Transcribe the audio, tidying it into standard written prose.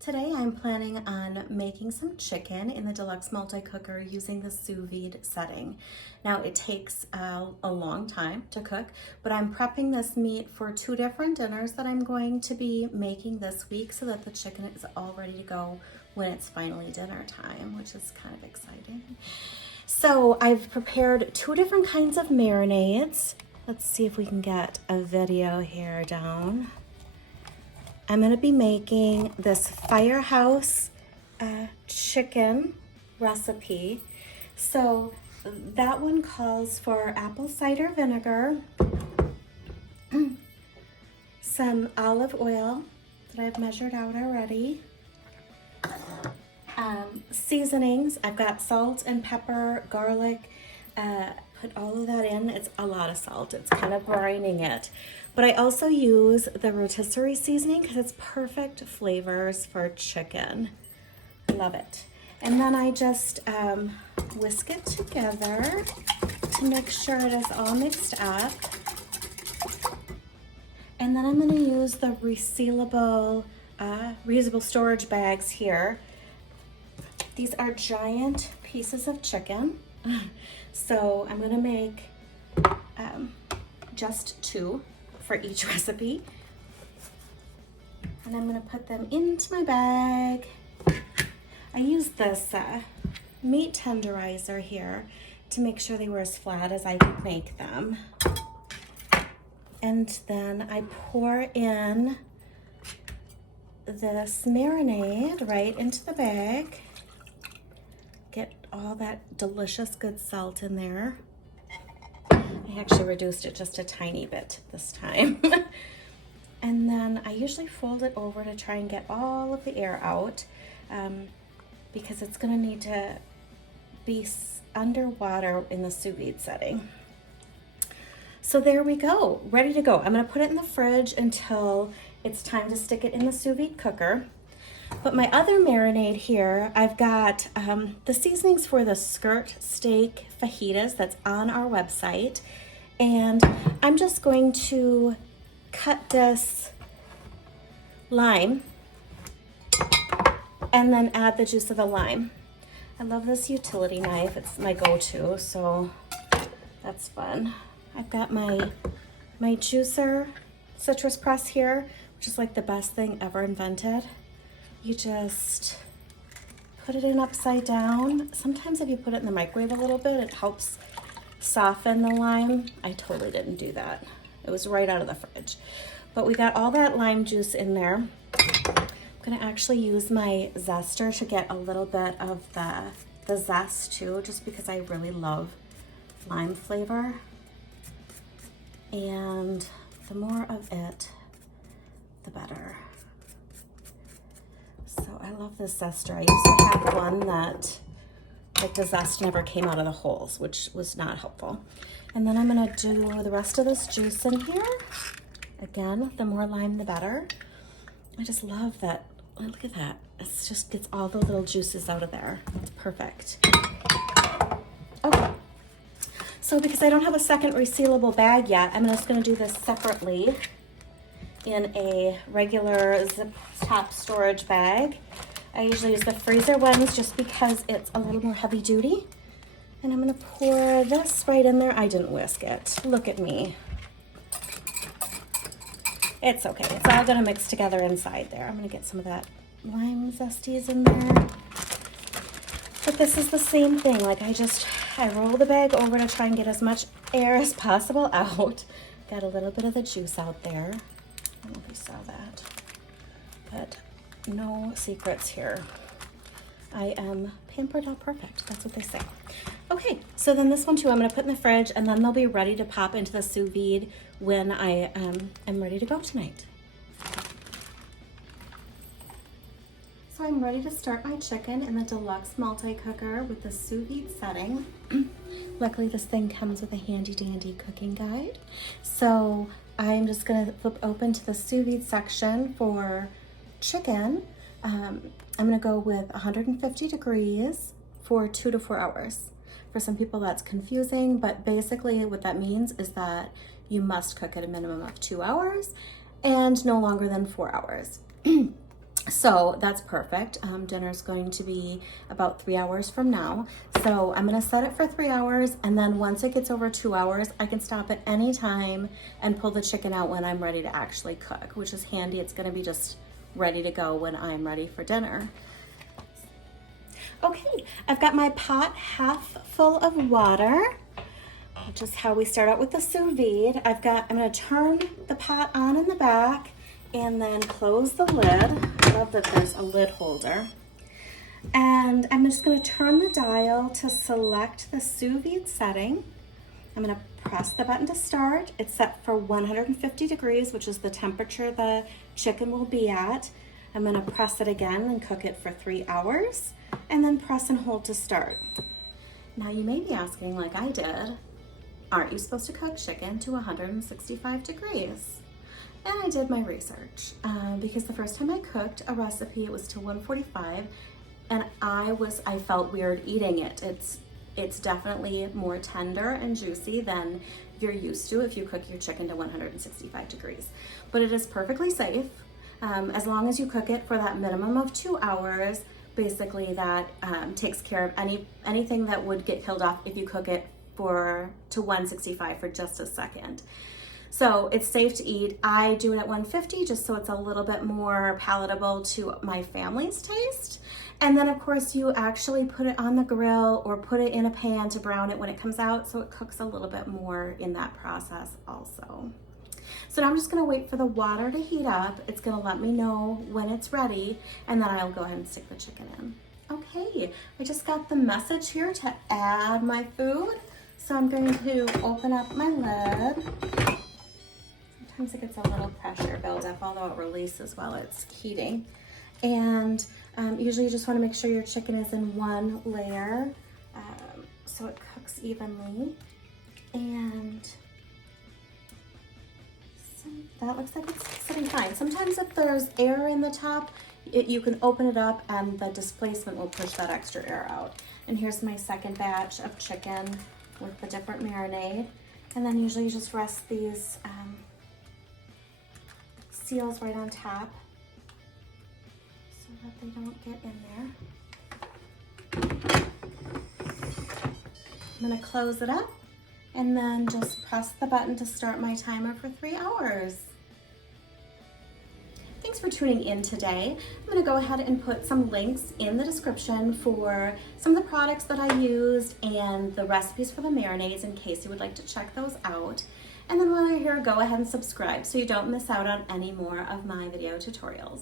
Today I'm planning on making some chicken in the Deluxe Multi-Cooker using the sous vide setting. Now it takes a long time to cook, but I'm prepping this meat for 2 different dinners that I'm going to be making this week so that the chicken is all ready to go when it's finally dinner time, which is kind of exciting. So I've prepared 2 different kinds of marinades. Let's see if we can get a video here down. I'm going to be making this Firehouse chicken recipe. So that one calls for apple cider vinegar, some olive oil that I've measured out already, seasonings. I've got salt and pepper, garlic, put all of that in. It's a lot of salt. It's kind of brining it. But I also use the Rotisserie seasoning because it's perfect flavors for chicken. Love it. And then I just whisk it together to make sure it is all mixed up. And then I'm going to use the resealable, reusable storage bags here. These are giant pieces of chicken. So I'm going to make just 2 for each recipe. And I'm going to put them into my bag. I use this meat tenderizer here to make sure they were as flat as I could make them. And then I pour in this marinade right into the bag. Get all that delicious good salt in there. I actually reduced it just a tiny bit this time. And then I usually fold it over to try and get all of the air out because it's going to need to be underwater in the sous vide setting. So there we go, ready to go. I'm going to put it in the fridge until it's time to stick it in the sous vide cooker. But my other marinade here, I've got the seasonings for the skirt steak fajitas that's on our website. And I'm just going to cut this lime and then add the juice of the lime. I love this utility knife. It's my go-to, so that's fun. I've got my juicer citrus press here, which is like the best thing ever invented. You just put it in upside down. Sometimes if you put it in the microwave a little bit, it helps soften the lime. I totally didn't do that. It was right out of the fridge. But we got all that lime juice in there. I'm gonna actually use my zester to get a little bit of the zest too, just because I really love lime flavor. And the more of it, the better. So I love this zester. I used to have one that, like, the zest never came out of the holes, which was not helpful. And then I'm gonna do the rest of this juice in here. Again, the more lime, the better. I just love that. Look at that. It's just gets all the little juices out of there. It's perfect. Okay. So because I don't have a second resealable bag yet, I'm just gonna do this separately in a regular zip top storage bag. I usually use the freezer ones just because it's a little more heavy duty. And I'm gonna pour this right in there. I didn't whisk it. Look at me. It's okay. It's all gonna mix together inside there. I'm gonna get some of that lime zesties in there. But this is the same thing. Like I roll the bag over to try and get as much air as possible out. Got a little bit of the juice out there. I don't know if you saw that, but no secrets here. I am pampered all perfect. That's what they say. Okay, so then this one too, I'm gonna put in the fridge and then they'll be ready to pop into the sous vide when I am ready to go tonight. So I'm ready to start my chicken in the Deluxe Multi-Cooker with the sous vide setting. Luckily this thing comes with a handy dandy cooking guide. So I'm just gonna flip open to the sous vide section for chicken. I'm gonna go with 150 degrees for 2 to 4 hours. For some people that's confusing, but basically what that means is that you must cook at a minimum of 2 hours and no longer than 4 hours. So that's perfect. Dinner's going to be about 3 hours from now. So I'm gonna set it for 3 hours, and then once it gets over 2 hours, I can stop at any time and pull the chicken out when I'm ready to actually cook, which is handy. It's gonna be just ready to go when I'm ready for dinner. Okay, I've got my pot half full of water, which is how we start out with the sous vide. I'm gonna turn the pot on in the back and then close the lid. I love that there's a lid holder. And I'm just gonna turn the dial to select the sous vide setting. I'm gonna press the button to start. It's set for 150 degrees, which is the temperature the chicken will be at. I'm gonna press it again and cook it for 3 hours, and then press and hold to start. Now you may be asking, like I did, aren't you supposed to cook chicken to 165 degrees? And I did my research because the first time I cooked a recipe, it was to 145, and I felt weird eating it. It's definitely more tender and juicy than you're used to if you cook your chicken to 165 degrees. But it is perfectly safe as long as you cook it for that minimum of 2 hours. Basically, that takes care of anything that would get killed off if you cook it to 165 for just a second. So it's safe to eat. I do it at 150 just so it's a little bit more palatable to my family's taste. And then of course you actually put it on the grill or put it in a pan to brown it when it comes out, so it cooks a little bit more in that process also. So now I'm just gonna wait for the water to heat up. It's gonna let me know when it's ready, and then I'll go ahead and stick the chicken in. Okay, I just got the message here to add my food. So I'm going to open up my lid. Sometimes it gets a little pressure buildup, although it releases while it's heating. And usually you just want to make sure your chicken is in one layer so it cooks evenly. And so that looks like it's sitting fine. Sometimes if there's air in the top, you can open it up and the displacement will push that extra air out. And here's my second batch of chicken with the different marinade. And then usually you just rest these seals right on top so that they don't get in there. I'm gonna close it up and then just press the button to start my timer for 3 hours. Thanks for tuning in today. I'm gonna go ahead and put some links in the description for some of the products that I used and the recipes for the marinades in case you would like to check those out. And then while you're here, go ahead and subscribe so you don't miss out on any more of my video tutorials.